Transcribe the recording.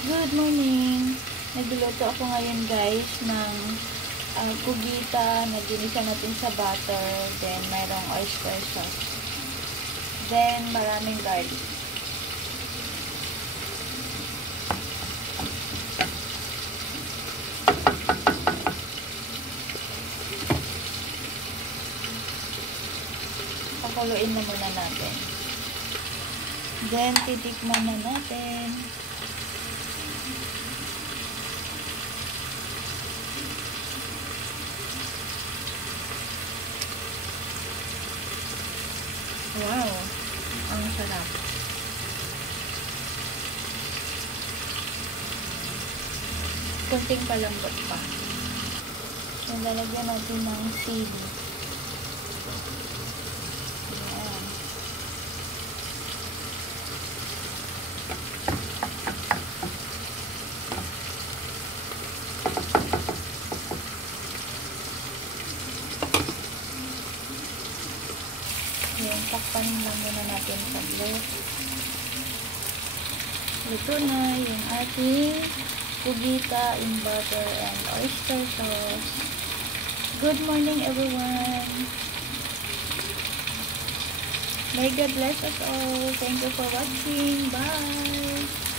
Good morning! Nagluluto ako ngayon guys ng kugita na ginisa natin sa butter. Then mayroong oyster sauce. Then maraming garlic. Pakuluin na muna natin. Then titikman na natin. Wow! Ang sarap. Kunting palambot pa. So, lalagyan natin ng sili. Ayan. Ayan, takpan lang muna natin saglit. Ito na yung ating kugita in butter and oyster sauce. Good morning everyone! May God bless us all. Thank you for watching. Bye!